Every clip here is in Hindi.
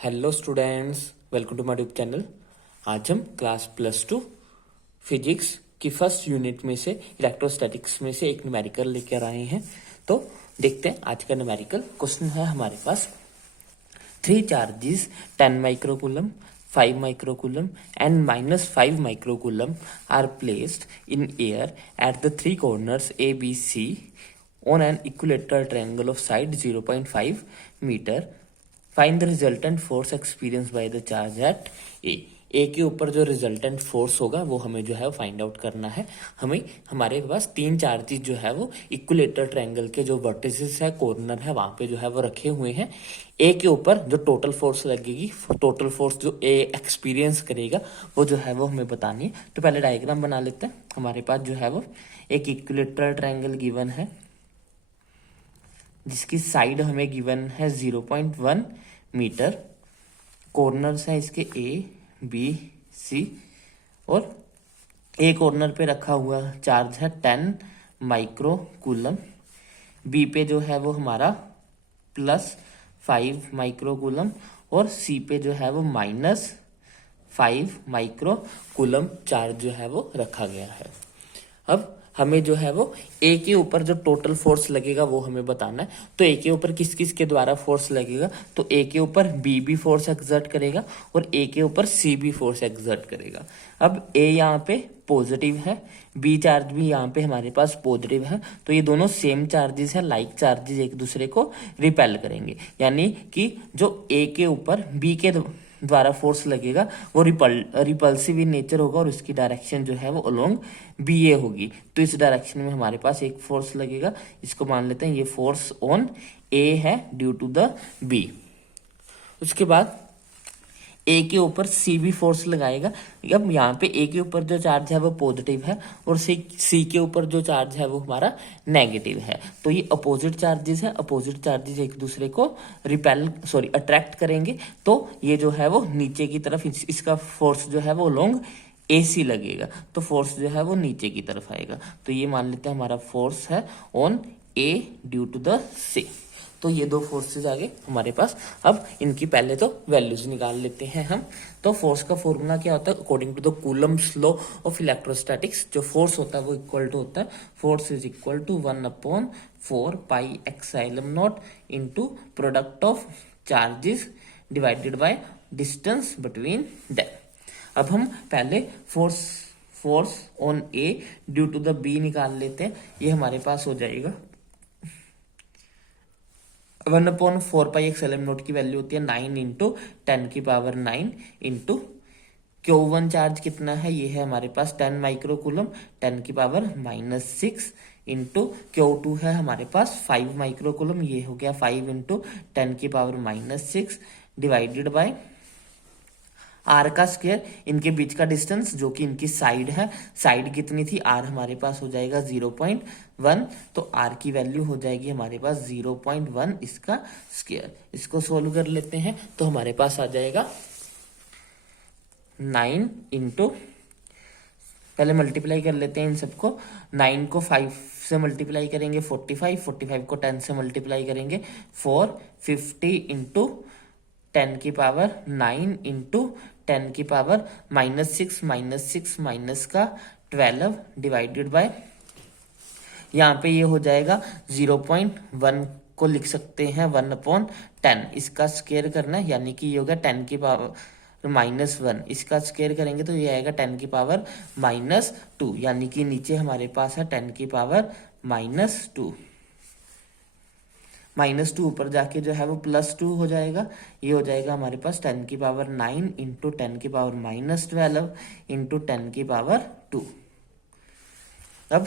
Hello students, welcome to my YouTube channel. आज हम क्लास +2 फिजिक्स की फर्स्ट यूनिट में से इलेक्ट्रोस्टैटिक्स में से एक न्यूमेरिकल लेकर आए हैं। तो देखते हैं आज का न्यूमेरिकल क्वेश्चन है हमारे पास। 3 charges 10 microcoulomb, 5 microcoulomb and -5 microcoulomb are placed in air at the three corners A, B, C on an equilateral triangle of side 0.5 meter. Find the resultant force experience by the charge at A के ऊपर जो रिजल्टेंट फोर्स होगा वो हमें जो है वो फाइंड आउट करना है। हमें हमारे पास 3 चार्जेस जो है वो इक्विलेटरल ट्रायंगल के जो वर्टिसेस है, कॉर्नर है, वहां पे जो है वो रखे हुए हैं। ए के ऊपर जो टोटल फोर्स लगेगी, टोटल फोर्स जो ए एक्सपीरियंस करेगा वो जो है वो हमें बतानी है। तो पहले डायग्राम बना लेते हैं। हमारे पास जो है वो एक इक्विलेटरल ट्रायंगल गिवन है जिसकी साइड हमें गिवन है 0.1 मीटर। कॉर्नर्स हैं इसके ए, बी, सी और ए कॉर्नर पे रखा हुआ चार्ज है 10 माइक्रो कूलम। बी पे जो है वो हमारा +5 माइक्रो कूलम और सी पे जो है वो -5 माइक्रो कूलम चार्ज जो है वो रखा गया है। अब हमें जो है वो ए के ऊपर जो टोटल फोर्स लगेगा वो हमें बताना है। तो ए के ऊपर किस किस के द्वारा फोर्स लगेगा, तो ए के ऊपर बी भी फोर्स एक्सर्ट करेगा और ए के ऊपर सी भी फोर्स एक्सर्ट करेगा। अब ए यहाँ पे पॉजिटिव है, बी चार्ज भी यहाँ पे हमारे पास पॉजिटिव है, तो ये दोनों सेम चार्जेस है, लाइक चार्जेस एक दूसरे को रिपेल करेंगे। यानी कि जो ए के ऊपर बी के द्वारा फोर्स लगेगा वो रिपल्सिव इन नेचर होगा और उसकी डायरेक्शन जो है वो अलोंग बी ए होगी। तो इस डायरेक्शन में हमारे पास एक फोर्स लगेगा, इसको मान लेते हैं ये फोर्स ऑन ए है ड्यू टू द बी। उसके बाद ए के ऊपर सी भी फोर्स लगाएगा। अब यहाँ पे ए के ऊपर जो चार्ज है वो पॉजिटिव है और सी के ऊपर जो चार्ज है वो हमारा नेगेटिव है। तो ये अपोजिट चार्जेस है, अपोजिट चार्जेस एक दूसरे को अट्रैक्ट करेंगे। तो ये जो है वो नीचे की तरफ इसका फोर्स जो है वो लॉन्ग AC लगेगा, तो फोर्स जो है वो नीचे की तरफ आएगा। तो ये मान लेते हैं हमारा फोर्स है on A due to the C। तो ये दो फोर्सेस आ गए हमारे पास। अब इनकी पहले तो वैल्यूज निकाल लेते हैं हम। तो फोर्स का फॉर्मूला क्या होता है according to the Coulomb's law of electrostatics. जो फोर्स होता है वो इक्वल टू होता है, force is equal to 1/4 pi epsilon nought into product of charges divided by distance between them. अब हम पहले force on A due to the B निकाल लेते हैं। ये हमारे पास हो जाएगा 1/4 पाई एप्सिलॉन नॉट की वैल्यू होती है 9 इंटू 10⁹ इंटू Q1 चार्ज कितना है, ये है हमारे पास 10 माइक्रोकूलम 10⁻⁻6 इंटू Q2 है हमारे पास 5 माइक्रोकूलम, ये हो गया 5 इंटू 10⁻⁻6 डिवाइडेड बाय आर का स्क्वायर, इनके बीच का डिस्टेंस जो कि इनकी साइड है। साइड कितनी थी, आर हमारे पास हो जाएगा 0.1, तो आर की वैल्यू हो जाएगी हमारे पास 0.1 इसका स्क्वायर। इसको सोल्व कर लेते हैं तो हमारे पास आ जाएगा 9 इंटू, पहले मल्टीप्लाई कर लेते हैं इन सबको। 9 को 5 से मल्टीप्लाई करेंगे 45 को 10 से मल्टीप्लाई करेंगे 450 इंटू 10⁻9 इंटू 10⁻⁻6 माइनस का 12 डिवाइडेड बाय, यहाँ पे ये हो जाएगा 0.1 को लिख सकते हैं 1/10, इसका स्क्वायर करना है यानी कि ये होगा 10⁻⁻1, इसका स्क्वायर करेंगे तो ये आएगा 10⁻2, यानी कि नीचे हमारे पास है 10⁻2, -2 ऊपर जाके जो है वो +2 हो जाएगा। ये हो जाएगा हमारे पास 10⁻9 इंटू 10⁻12 इंटू 10⁻2। अब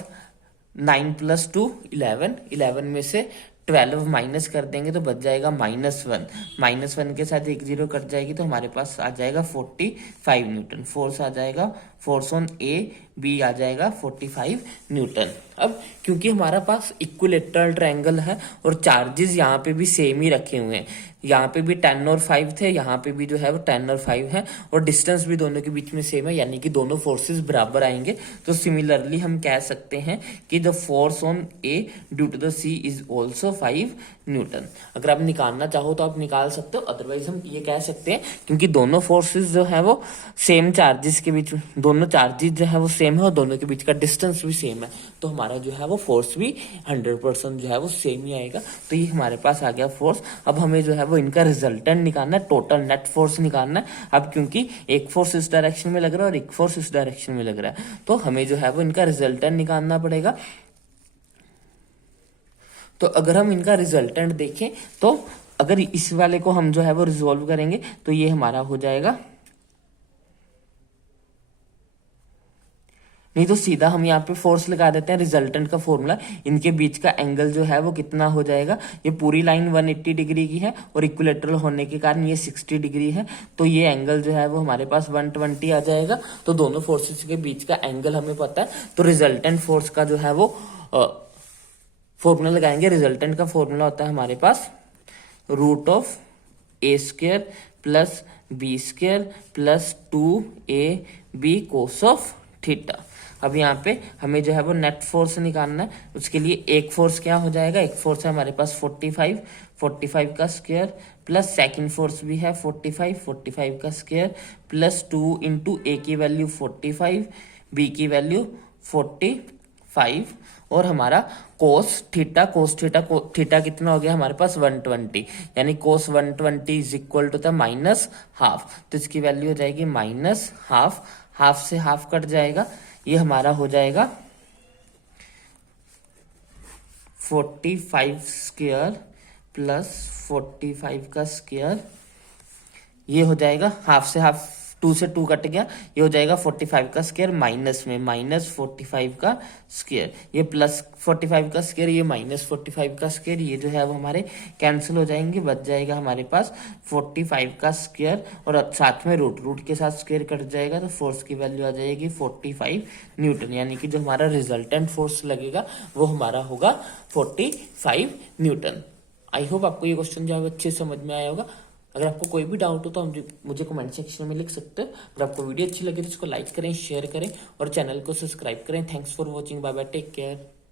9 + 2 11 में से 12 माइनस कर देंगे तो बच जाएगा -1 के साथ 1 0 कट जाएगी तो हमारे पास आ जाएगा 45 न्यूटन। फोर्स आ जाएगा, फोर्स ऑन ए बी आ जाएगा 45 न्यूटन। अब क्योंकि हमारा पास इक्विलेटरल ट्रायंगल है और चार्जेस यहाँ पे भी सेम ही रखे हुए हैं, यहाँ पे भी 10 और 5 थे, यहाँ पे भी जो है वो 10 और 5 है, और डिस्टेंस भी दोनों के बीच में सेम है, यानी कि दोनों फोर्सेस बराबर आएंगे। तो सिमिलरली हम कह सकते हैं कि the force on A due to the C is also 5 newton. अगर आप निकालना चाहो तो आप निकाल सकते हो, अदरवाइज हम ये कह सकते हैं क्योंकि दोनों फोर्सेस जो है वो सेम चार्जेस के बीच, दोनों चार्जेस जो है वो सेम है और दोनों के बीच का डिस्टेंस भी सेम है, तो हमारा जो है वो फोर्स भी 100% जो है वो सेम ही आएगा। तो ये हमारे पास आ गया फोर्स। अब हमें जो है वो इनका रिजल्टेंट निकालना है, टोटल नेट फोर्स निकालना है। अब क्योंकि एक फोर्स इस डायरेक्शन में लग रहा है और एक फोर्स इस डायरेक्शन में लग रहा है, तो हमें जो है वो इनका रिजल्टेंट निकालना पड़ेगा। तो अगर हम इनका रिजल्टेंट देखें तो अगर इस वाले को हम जो है वो रिजोल्व करेंगे तो ये हमारा हो जाएगा, नहीं तो सीधा हम यहाँ पे फोर्स लगा देते हैं। रिजल्टेंट का फॉर्मूला, इनके बीच का एंगल जो है वो कितना हो जाएगा, ये पूरी लाइन 180 डिग्री की है और इक्विलेटरल होने के कारण ये 60 डिग्री है, तो ये एंगल जो है वो हमारे पास 120 आ जाएगा। तो दोनों फोर्सेस के बीच का एंगल हमें पता है, तो रिजल्टेंट फोर्स का जो है वो फॉर्मूला लगाएंगे। रिजल्टेंट का फॉर्मूला होता है हमारे पास √A² plus B² plus 2AB cos of theta. अब यहाँ पे हमें जो है वो नेट फोर्स निकालना है, उसके लिए एक फोर्स क्या हो जाएगा, एक फोर्स है हमारे पास 45 का स्क्वायर प्लस सेकंड फोर्स भी है 45 का स्क्वायर प्लस 2 इंटू ए की वैल्यू 45, बी की वैल्यू 45 और हमारा कोस थीटा कितना हो गया हमारे पास 120, यानी cos 120 is equal to the minus half, तो इसकी वैल्यू हो जाएगी माइनस हाफ, हाफ से हाफ कट जाएगा, ये हमारा हो जाएगा 45 स्क्वायर प्लस 45 का स्क्वायर, ये हो जाएगा हाफ से हाफ 2 से 2 कट गया, ये हो जाएगा 45 का स्क्वायर माइनस में माइनस 45 का स्क्वायर, ये प्लस 45 का स्क्वायर, ये माइनस 45 का स्क्वायर, ये जो है वो हमारे कैंसिल हो जाएंगे, बच जाएगा हमारे पास 45 का स्क्वायर और साथ में रूट के साथ स्क्वायर कट जाएगा, तो फोर्स की वैल्यू आ जाएगी 45 न्यूटन, यानी कि जो हमारा रिजल्टेंट फोर्स लगेगा वो हमारा होगा 45 न्यूटन। आई होप आपको ये क्वेश्चन जो है अच्छे समझ में आया होगा। अगर आपको कोई भी डाउट हो तो मुझे कमेंट सेक्शन में लिख सकते हो। अगर आपको वीडियो अच्छी लगे तो इसको लाइक करें, शेयर करें और चैनल को सब्सक्राइब करें। Thanks for watching, bye bye, take care.